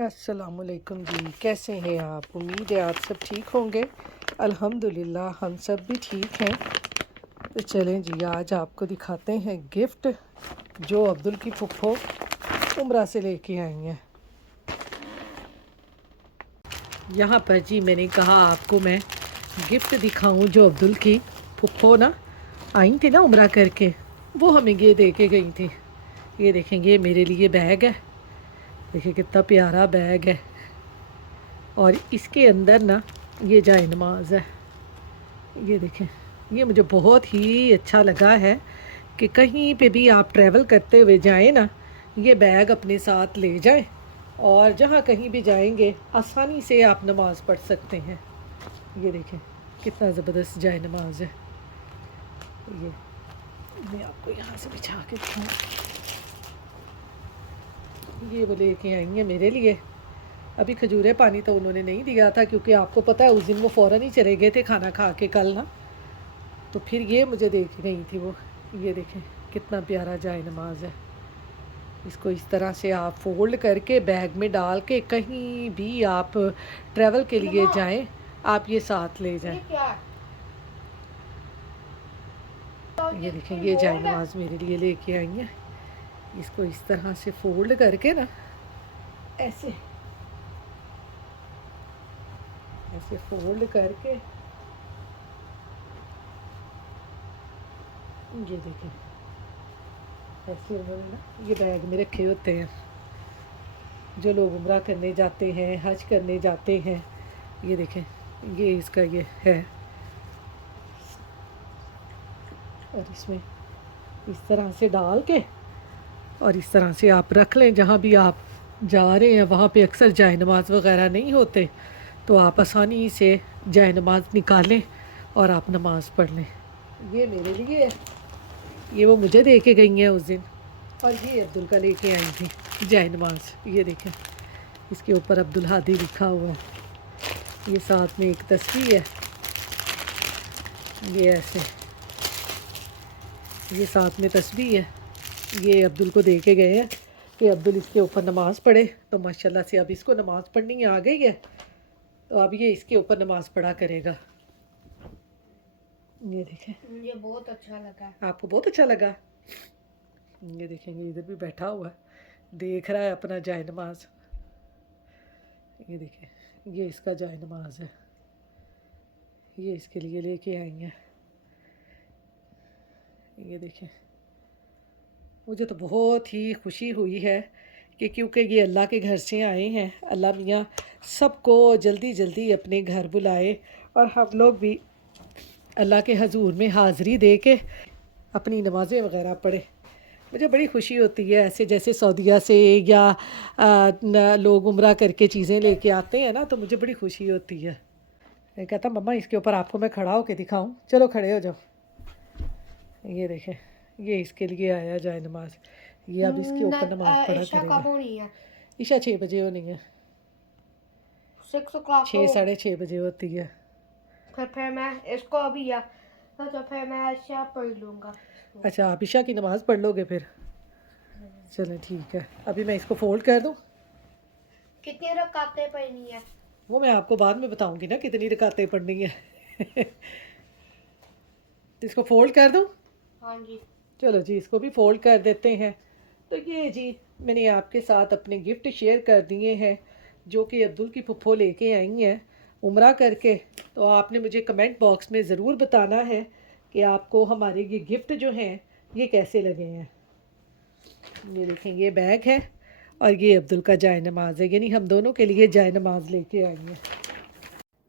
अस्सलामुअलैकुम जी, कैसे हैं आप? उम्मीद है आप सब ठीक होंगे। अल्हम्दुलिल्लाह हम सब भी ठीक हैं। तो चलें जी, आज आपको दिखाते हैं गिफ्ट जो अब्दुल की फुफ्फो उम्रा से लेके आई हैं। यहाँ पर जी मैंने कहा आपको मैं गिफ्ट दिखाऊं जो अब्दुल की फुफ्फो ना आई थी ना उम्रा करके, वो हमें ये दे के गई थी। ये देखेंगे, मेरे लिए बैग है, देखिए कितना प्यारा बैग है। और इसके अंदर ना ये जाए नमाज है। ये देखें, ये मुझे बहुत ही अच्छा लगा है कि कहीं पे भी आप ट्रैवल करते हुए जाएं ना, ये बैग अपने साथ ले जाएं और जहाँ कहीं भी जाएंगे आसानी से आप नमाज़ पढ़ सकते हैं। ये देखें कितना ज़बरदस्त जाए नमाज है। ये मैं आपको यहाँ से बिछा के दिखाऊँ। ये वो लेके आई हैं मेरे लिए। अभी खजूरे पानी तो उन्होंने नहीं दिया था क्योंकि आपको पता है उस दिन वो फ़ौरन ही चले गए थे खाना खा के कल ना, तो फिर ये मुझे दे के गई थी वो। ये देखें कितना प्यारा जाए नमाज है। इसको इस तरह से आप फोल्ड करके बैग में डाल के कहीं भी आप ट्रैवल के लिए जाएं, आप ये साथ ले जाएं। ये देखें, ये जाए नमाज मेरे लिए लेके आई हैं। इसको इस तरह से फोल्ड करके ना ऐसे ऐसे फोल्ड करके, ये देखें ऐसे उन्होंने ना ये बैग में रखे होते हैं जो लोग उम्रा करने जाते हैं, हज करने जाते हैं। ये देखें, ये इसका ये है और इसमें इस तरह से डाल के और इस तरह से आप रख लें। जहाँ भी आप जा रहे हैं वहाँ पे अक्सर जाए नमाज वगैरह नहीं होते, तो आप आसानी से जाए नमाज निकालें और आप नमाज पढ़ लें। ये मेरे लिए है, ये वो मुझे दे के गई हैं उस दिन, और ये अब्दुल का लेके आई थी जाए नमाज। ये देखें, इसके ऊपर अब्दुल हादी लिखा हुआ है। ये साथ में एक तस्वीर है, ये ऐसे, ये साथ में तस्वीर है। ये अब्दुल को दे के गए हैं कि अब्दुल इसके ऊपर नमाज पढ़े। तो माशाल्लाह से अब इसको नमाज पढ़नी आ गई है, तो अब ये इसके ऊपर नमाज पढ़ा करेगा। ये देखें, मुझे बहुत अच्छा लगा। आपको बहुत अच्छा लगा? ये देखेंगे, इधर भी बैठा हुआ है, देख रहा है अपना जाए नमाज। ये देखें, ये इसका जाए नमाज है, ये इसके लिए लेके आई हैं। ये देखें, मुझे तो बहुत ही खुशी हुई है कि क्योंकि ये अल्लाह के घर से आए हैं, अल्लाह मियाँ सबको जल्दी जल्दी अपने घर बुलाए और हम लोग भी अल्लाह के हजूर में हाज़री दे के अपनी नमाज़ें वगैरह पढ़े। मुझे बड़ी खुशी होती है ऐसे, जैसे सऊदीया से या लोग उम्रा करके चीज़ें लेके आते हैं ना, तो मुझे बड़ी खुशी होती है। मैं कहता मम्मा इसके ऊपर आपको मैं खड़ा होके दिखाऊं, चलो खड़े हो जाओ। ये देखें, ये इसके लिए आया जाए नमाज। ये अब इसके ऊपर नमाज पढ़ा ईशा करेगा। कब होनी है? ईशा 6 बजे होनी है, 6 o'clock 6 साढ़े 6 बजे होती है। फिर मैं इसको अभी या तो फिर मैं ईशा पढ़ लूँगा। अच्छा, आप ईशा की नमाज़ पढ़ लोगे फिर? चलें ठीक है, अभी मैं इसको फोल्ड कर दूँ। कितनी रकातें पढ़नी है? वो मैं आपको बाद में बताऊंगी ना कितनी रकातें पढ़नी है। इसको फोल्ड कर दूँ? हाँ जी। चलो जी, इसको भी फोल्ड कर देते हैं। तो ये जी मैंने आपके साथ अपने गिफ्ट शेयर कर दिए हैं जो कि अब्दुल की फुफ्फो लेके आई हैं उम्रा करके। तो आपने मुझे कमेंट बॉक्स में ज़रूर बताना है कि आपको हमारे ये गिफ्ट जो हैं ये कैसे लगे हैं। ये देखें, ये बैग है और ये अब्दुल का जाए नमाज है, यानी हम दोनों के लिए जाए नमाज लेके आई हैं।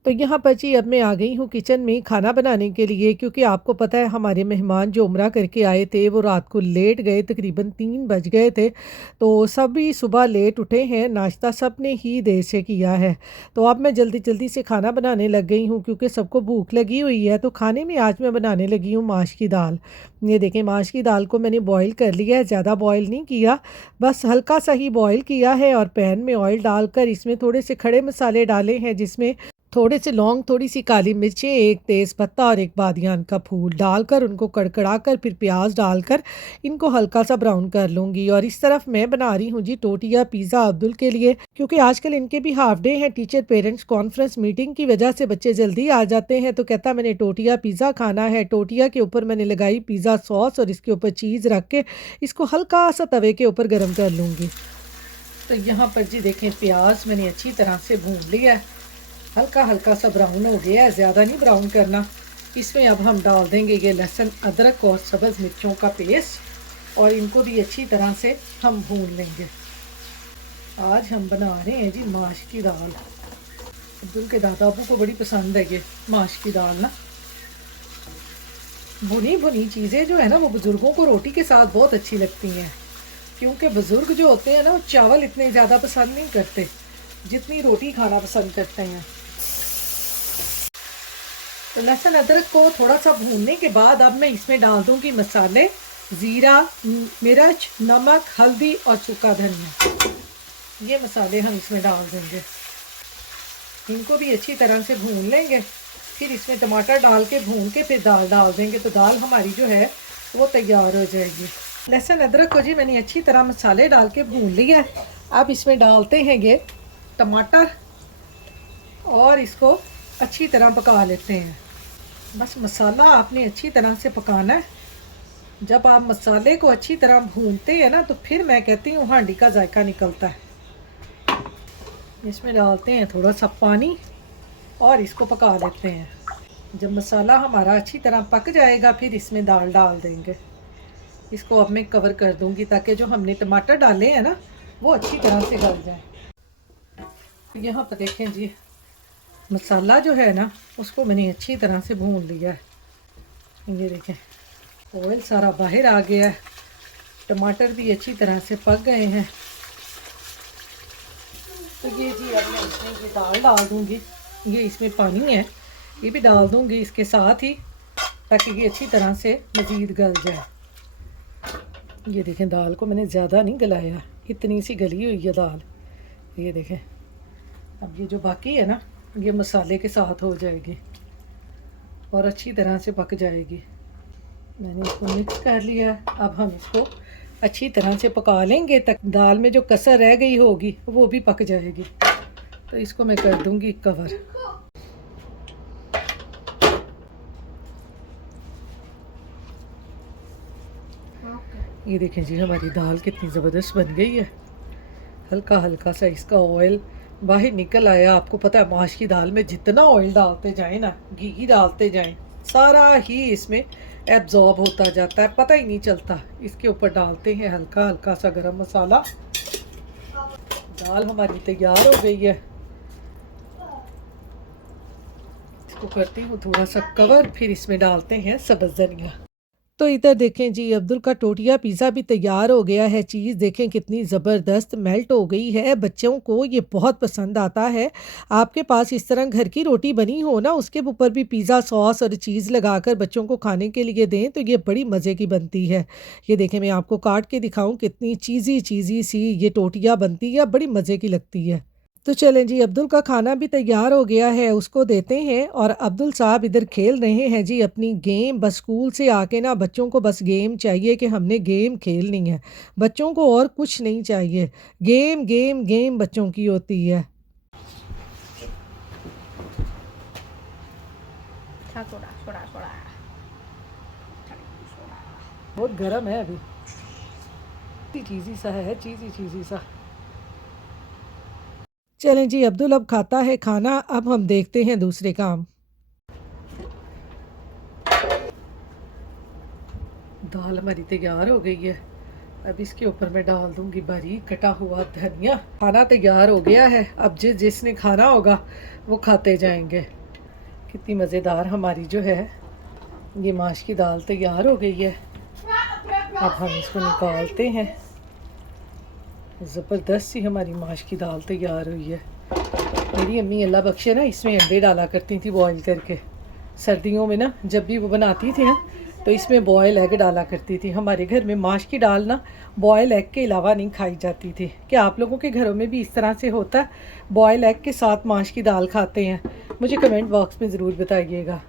तो यहाँ पर जी अब मैं आ गई हूँ किचन में खाना बनाने के लिए, क्योंकि आपको पता है हमारे मेहमान जो उम्रा करके आए थे वो रात को लेट गए, तकरीबन 3 बज गए थे। तो सभी सुबह लेट उठे हैं, नाश्ता सब ने ही देर से किया है। तो अब मैं जल्दी जल्दी से खाना बनाने लग गई हूँ क्योंकि सबको भूख लगी हुई है। तो खाने में आज मैं बनाने लगी हूँ माश की दाल। ये देखें, माश की दाल को मैंने बॉयल कर लिया है, ज़्यादा बॉयल नहीं किया, बस हल्का सा ही बॉयल किया है। और पैन में ऑयल डालकर इसमें थोड़े से खड़े मसाले डाले हैं, जिसमें थोड़े से लौंग, थोड़ी सी काली मिर्चें, एक तेज़ पत्ता और एक बादियान का फूल डालकर उनको कड़कड़ा कर फिर प्याज डालकर इनको हल्का सा ब्राउन कर लूँगी। और इस तरफ मैं बना रही हूँ जी टोटिया पिज़्ज़ा अब्दुल के लिए, क्योंकि आजकल इनके भी हाफ डे हैं। टीचर पेरेंट्स कॉन्फ्रेंस मीटिंग की वजह से बच्चे जल्दी आ जाते हैं, तो कहता मैंने टोटिया पिज़्ज़ा खाना है। टोटिया के ऊपर मैंने लगाई पिज़्ज़ा सॉस और इसके ऊपर चीज़ रख के इसको हल्का सा तवे के ऊपर गर्म कर लूँगी। तो यहाँ पर जी देखें प्याज मैंने अच्छी तरह से भून लिया है, हल्का हल्का सा ब्राउन हो गया है, ज़्यादा नहीं ब्राउन करना। इसमें अब हम डाल देंगे ये लहसुन, अदरक और सब्ज़ मिर्चों का पेस्ट और इनको भी अच्छी तरह से हम भून लेंगे। आज हम बना रहे हैं जी माश की दाल। अब्दुल के दादा अबू को बड़ी पसंद है ये माश की दाल ना। भुनी भुनी चीज़ें जो है ना वो बुज़ुर्गों को रोटी के साथ बहुत अच्छी लगती हैं, क्योंकि बुज़ुर्ग जो होते हैं ना वो चावल इतने ज़्यादा पसंद नहीं करते जितनी रोटी खाना पसंद करते हैं। तो लहसुन अदरक को थोड़ा सा भूनने के बाद अब मैं इसमें डाल दूँगी मसाले, ज़ीरा, मिर्च, नमक, हल्दी और सूखा धनिया। ये मसाले हम इसमें डाल देंगे, इनको भी अच्छी तरह से भून लेंगे। फिर इसमें टमाटर डाल के भून के फिर दाल डाल देंगे, तो दाल हमारी जो है वो तैयार हो जाएगी। लहसुन अदरक को जी मैंने अच्छी तरह मसाले डाल के भून लिया है। अब इसमें डालते हैं ये टमाटर और इसको अच्छी तरह पका लेते हैं। बस मसाला आपने अच्छी तरह से पकाना है। जब आप मसाले को अच्छी तरह भूनते हैं ना तो फिर मैं कहती हूँ हांडी का जायका निकलता है। इसमें डालते हैं थोड़ा सा पानी और इसको पका लेते हैं। जब मसाला हमारा अच्छी तरह पक जाएगा फिर इसमें दाल डाल देंगे। इसको अब मैं कवर कर दूंगी ताकि जो हमने टमाटर डाले हैं ना वो अच्छी तरह से गल जाए। यहाँ पर देखें जी मसाला जो है ना उसको मैंने अच्छी तरह से भून लिया है। ये देखें ऑयल सारा बाहर आ गया है, टमाटर भी अच्छी तरह से पक गए हैं। तो ये जी अब मैं इसमें ये दाल डाल दूँगी। ये इसमें पानी है, ये भी डाल दूँगी इसके साथ ही ताकि ये अच्छी तरह से मज़ीद गल जाए। ये देखें दाल को मैंने ज़्यादा नहीं गलाया, इतनी सी गली हुई है दाल। ये देखें अब ये जो बाकी है ना ये मसाले के साथ हो जाएगी और अच्छी तरह से पक जाएगी। मैंने इसको मिक्स कर लिया। अब हम इसको अच्छी तरह से पका लेंगे तक दाल में जो कसर रह गई होगी वो भी पक जाएगी। तो इसको मैं कर दूंगी कवर। ये देखें जी हमारी दाल कितनी ज़बरदस्त बन गई है। हल्का हल्का सा इसका ऑयल बाहर निकल आया। आपको पता है माश की दाल में जितना ऑयल डालते जाएं ना, घी डालते जाएं, सारा ही इसमें एब्जॉर्ब होता जाता है, पता ही नहीं चलता। इसके ऊपर डालते हैं हल्का हल्का सा गरम मसाला। दाल हमारी तैयार हो गई है। इसको करती हूँ थोड़ा सा कवर, फिर इसमें डालते हैं सब्ज़ धनिया। तो इधर देखें जी अब्दुल का टोटिया पिज़्ज़ा भी तैयार हो गया है। चीज़ देखें कितनी ज़बरदस्त मेल्ट हो गई है। बच्चों को ये बहुत पसंद आता है। आपके पास इस तरह घर की रोटी बनी हो ना उसके ऊपर भी पिज़्ज़ा सॉस और चीज़ लगाकर बच्चों को खाने के लिए दें तो ये बड़ी मज़े की बनती है। ये देखें मैं आपको काट के दिखाऊं कितनी चीज़ी सी ये टोटिया बनती है, बड़ी मज़े की लगती है। तो चलें जी अब्दुल का खाना भी तैयार हो गया है, उसको देते हैं। और अब्दुल साहब इधर खेल रहे हैं जी अपनी गेम। बस स्कूल से आके ना बच्चों को बस गेम चाहिए कि हमने गेम खेलनी है। बच्चों को और कुछ नहीं चाहिए, गेम गेम गेम बच्चों की होती है। बहुत गर्म है अभी, चीज़ी सा है, चीज़ी सा। चलें जी अब्दुल अब खाता है खाना। अब हम देखते हैं दूसरे काम। दाल हमारी तैयार हो गई है। अब इसके ऊपर मैं डाल दूंगी बारीक कटा हुआ धनिया। खाना तैयार हो गया है। अब जिसने खाना होगा वो खाते जाएंगे। कितनी मज़ेदार हमारी जो है ये माश की दाल तैयार हो गई है। अब हम इसको निकालते हैं। ज़बरदस्त सी हमारी माश की दाल तैयार हुई है। मेरी अम्मी अल्लाह बख्शे ना इसमें अंडे डाला करती थी बॉईल करके। सर्दियों में ना जब भी वो बनाती थी ना तो इसमें बॉयल एग डाला करती थी। हमारे घर में माश की दाल ना बॉयल एग के अलावा नहीं खाई जाती थी। क्या आप लोगों के घरों में भी इस तरह से होता है? बॉयल एग के साथ माश की दाल खाते हैं? मुझे कमेंट बॉक्स में ज़रूर बताइएगा।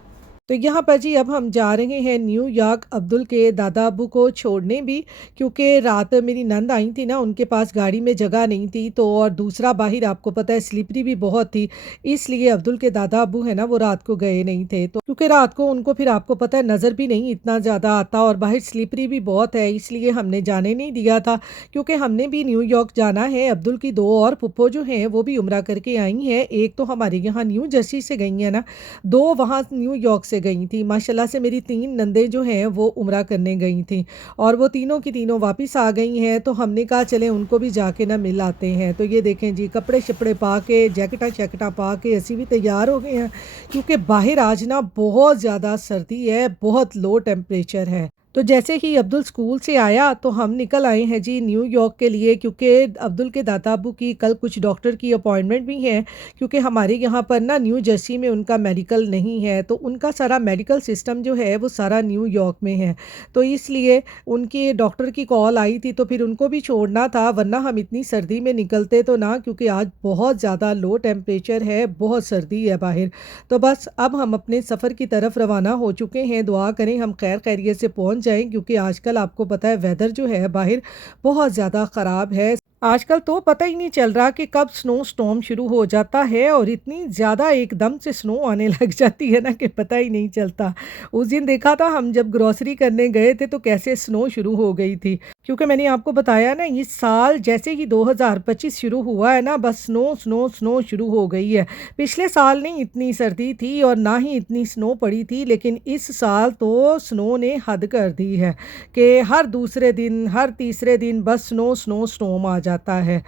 तो यहाँ पर जी अब हम जा रहे हैं न्यूयॉर्क अब्दुल के दादा अबू को छोड़ने भी, क्योंकि रात मेरी नंद आई थी ना, उनके पास गाड़ी में जगह नहीं थी, तो और दूसरा बाहर आपको पता है स्लिपरी भी बहुत थी, इसलिए अब्दुल के दादा अबू है ना वो रात को गए नहीं थे। तो क्योंकि रात को उनको फिर आपको पता है नज़र भी नहीं इतना ज़्यादा आता और बाहर स्लिपरी भी बहुत है, इसलिए हमने जाने नहीं दिया था। क्योंकि हमने भी न्यूयॉर्क जाना है। अब्दुल की दो और फुप्पो जो हैं वो भी उम्रा करके आई हैं, एक तो हमारे यहाँ न्यू जर्सी से गई हैं ना, दो वहाँ न्यूयॉर्क से गई थी। माशाल्लाह से मेरी 3 नंदे जो हैं वो उम्रा करने गई थी और वो तीनों की तीनों वापस आ गई हैं। तो हमने कहा चलें उनको भी जाके ना मिल आते हैं। तो ये देखें जी कपड़े शपड़े पा के जैकेटा शैकेटा पा के ऐसी भी तैयार हो गए हैं, क्योंकि बाहर आज ना बहुत ज़्यादा सर्दी है, बहुत लो टेम्परेचर है। तो जैसे ही अब्दुल स्कूल से आया तो हम निकल आए हैं जी न्यूयॉर्क के लिए, क्योंकि अब्दुल के दादा अबू की कल कुछ डॉक्टर की अपॉइंटमेंट भी है, क्योंकि हमारे यहाँ पर ना न्यू जर्सी में उनका मेडिकल नहीं है, तो उनका सारा मेडिकल सिस्टम जो है वो सारा न्यूयॉर्क में है। तो इसलिए उनके डॉक्टर की कॉल आई थी, तो फिर उनको भी छोड़ना था, वरना हम इतनी सर्दी में निकलते तो ना, क्योंकि आज बहुत ज़्यादा लो टेम्परेचर है, बहुत सर्दी है बाहर। तो बस अब हम अपने सफ़र की तरफ रवाना हो चुके हैं। दुआ करें हम खैर खैरियत से पहुँच जाएं, क्योंकि आजकल आपको पता है वेदर जो है बाहर बहुत ज़्यादा ख़राब है। आजकल तो पता ही नहीं चल रहा कि कब स्नो स्टॉर्म शुरू हो जाता है और इतनी ज़्यादा एकदम से स्नो आने लग जाती है ना कि पता ही नहीं चलता। उस दिन देखा था हम जब ग्रॉसरी करने गए थे तो कैसे स्नो शुरू हो गई थी, क्योंकि मैंने आपको बताया ना इस साल जैसे ही 2025 शुरू हुआ है ना, बस स्नो स्नो स्नो शुरू हो गई है। पिछले साल नहीं इतनी सर्दी थी और ना ही इतनी स्नो पड़ी थी, लेकिन इस साल तो स्नो ने हद कर दी है कि हर दूसरे दिन हर तीसरे दिन बस स्नो स्नो स्टॉर्म आ जाता है।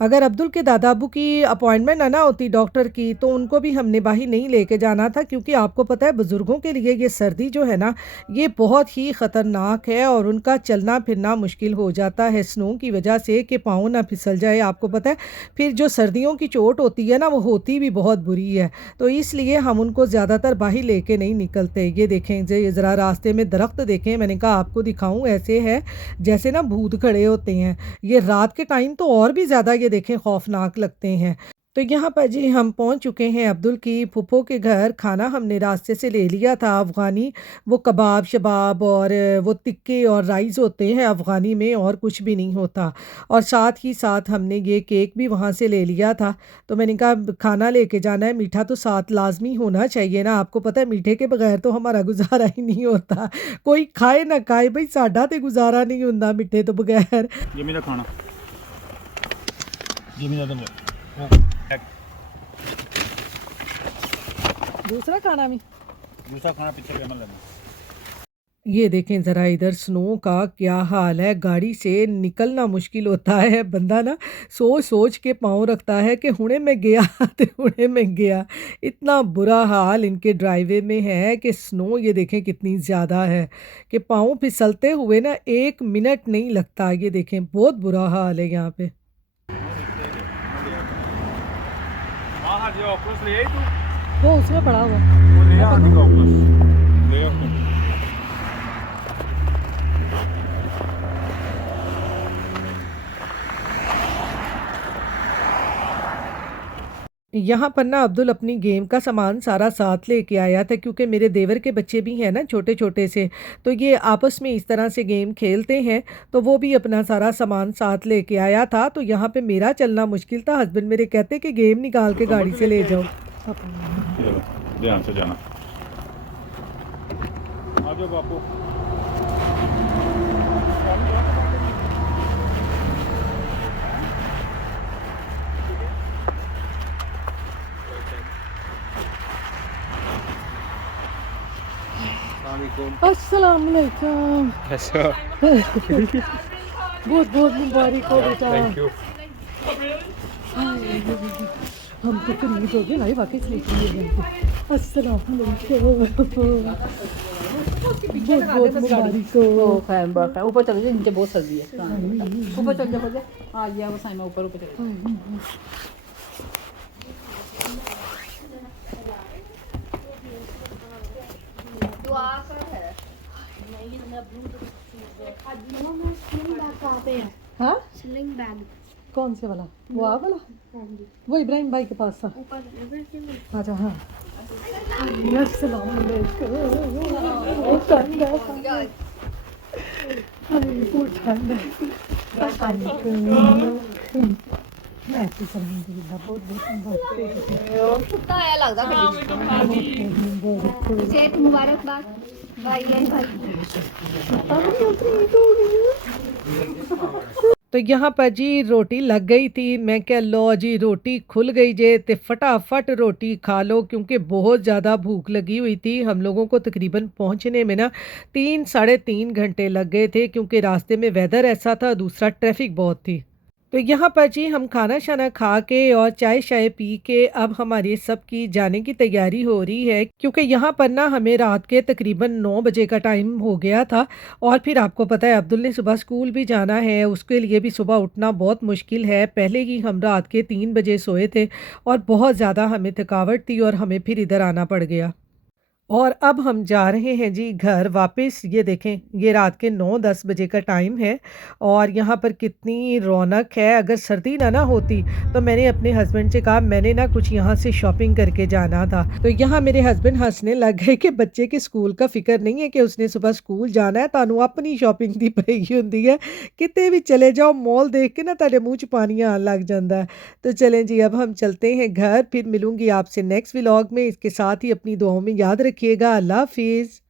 अगर अब्दुल के दादा अबू की अपॉइंटमेंट ना होती डॉक्टर की तो उनको भी हमने बाहर नहीं लेके जाना था, क्योंकि आपको पता है बुज़ुर्गों के लिए ये सर्दी जो है ना ये बहुत ही ख़तरनाक है और उनका चलना फिरना मुश्किल हो जाता है स्नो की वजह से कि पाँव ना फिसल जाए। आपको पता है फिर जो सर्दियों की चोट होती है ना वो होती भी बहुत बुरी है, तो इसलिए हम उनको ज़्यादातर बाहर लेके नहीं निकलते। ये देखें ये ज़रा रास्ते में दरख्त देखें, मैंने कहा आपको दिखाऊं, ऐसे है जैसे ना भूत खड़े होते हैं। ये रात के टाइम तो और भी ज़्यादा ये देखें खौफनाक लगते हैं। तो यहाँ पर जी हम पहुँच चुके हैं अब्दुल की फूफो के घर। खाना हमने रास्ते से ले लिया था अफ़गानी, वो कबाब शबाब और वो टिक्के और राइस होते हैं अफ़गानी में, और कुछ भी नहीं होता। और साथ ही साथ हमने ये केक भी वहाँ से ले लिया था। तो मैंने कहा खाना लेके जाना है, मीठा तो साथ लाजमी होना चाहिए ना, आपको पता है मीठे के बगैर तो हमारा गुजारा ही नहीं होता। कोई खाए ना खाए भाई साडा तो गुजारा नहीं होता मीठे तो बगैर। ये मेरा खाना, ये मेरा दूसरा खाना भी दूसरा खाना पीछे कैमरा लेना। ये देखें ज़रा इधर स्नो का क्या हाल है, गाड़ी से निकलना मुश्किल होता है, बंदा ना सोच सोच के पाँव रखता है कि हुणे में गया तो हुणे में गया। इतना बुरा हाल इनके ड्राइवे में है कि स्नो ये देखें कितनी ज़्यादा है कि पाँव फिसलते हुए ना 1 मिनट नहीं लगता। ये देखें बहुत बुरा हाल है यहाँ पे। हाँ हाँ जो ऑक्लस ले आई तू, वो उसमें पड़ा हुआ वो ले आ ऑक्लस ले आ। यहाँ पर ना अब्दुल अपनी गेम का सामान सारा साथ लेके आया था, क्योंकि मेरे देवर के बच्चे भी हैं ना छोटे छोटे से, तो ये आपस में इस तरह से गेम खेलते हैं, तो वो भी अपना सारा सामान साथ लेके आया था। तो यहाँ पे मेरा चलना मुश्किल था, हस्बैंड मेरे कहते कि गेम निकाल के गाड़ी से ले जाओ। ध्यान से जाना। आ जाओ बापू। अस्सलाम वालेकुम। कैसा? बहुत बहुत मुबारक हो बेटा। Thank you. हम तो करीब हो गए भाई, वाकई से अस्सलाम वालेकुम। बहुत बहुत मुबारक हो। ऊपर चल जाए, नीचे बहुत सर्दी है। ऊपर चल जाओ, आ गया वो साइमा, ऊपर ऊपर चल। हाँ स्लिंग बैग कौन से वाला, वो आ वाला? वो इब्राहिम भाई के पास था। अच्छा हाँ। अस्सलाम वालेकुम। बहुत ठंड है। बहुत ठंड है। मैं तो अल्हम्दुलिल्लाह बहुत बहुत कुत्ता आया लगता गड्डी सेहत मुबारकबाद भाई भाई तो यहाँ पर जी रोटी लग गई थी। मैं क्या लो जी रोटी खुल गई जे ते फटाफट रोटी खा लो, क्योंकि बहुत ज़्यादा भूख लगी हुई थी। हम लोगों को तकरीबन पहुँचने में ना 3 साढ़े 3 घंटे लग गए थे, क्योंकि रास्ते में वेदर ऐसा था, दूसरा ट्रैफिक बहुत थी। तो यहाँ पर जी हम खाना शाना खा के और चाय शाय पी के अब हमारी सबकी जाने की तैयारी हो रही है, क्योंकि यहाँ पर ना हमें रात के तकरीबन 9 बजे का टाइम हो गया था। और फिर आपको पता है अब्दुल ने सुबह स्कूल भी जाना है, उसके लिए भी सुबह उठना बहुत मुश्किल है। पहले ही हम रात के 3 बजे सोए थे और बहुत ज़्यादा हमें थकावट थी और हमें फिर इधर आना पड़ गया। और अब हम जा रहे हैं जी घर वापस। ये देखें, ये रात के 9-10 बजे का टाइम है और यहाँ पर कितनी रौनक है। अगर सर्दी ना होती तो मैंने अपने हस्बैंड से कहा मैंने ना कुछ यहाँ से शॉपिंग करके जाना था। तो यहाँ मेरे हस्बैंड हंसने लग गए कि बच्चे के स्कूल का फिक्र नहीं है कि उसने सुबह स्कूल जाना है, तानू अपनी शॉपिंग दी पईगी होंदी है। कितने भी चले जाओ मॉल देख के ना तेरे मुँह च पानी आन लग जाता है। तो चलें जी अब हम चलते हैं घर। फिर मिलूंगी आपसे नेक्स्ट व्लॉग में। इसके साथ ही अपनी दुआओं में याद रखिएगा। अल्लाह हाफिज़।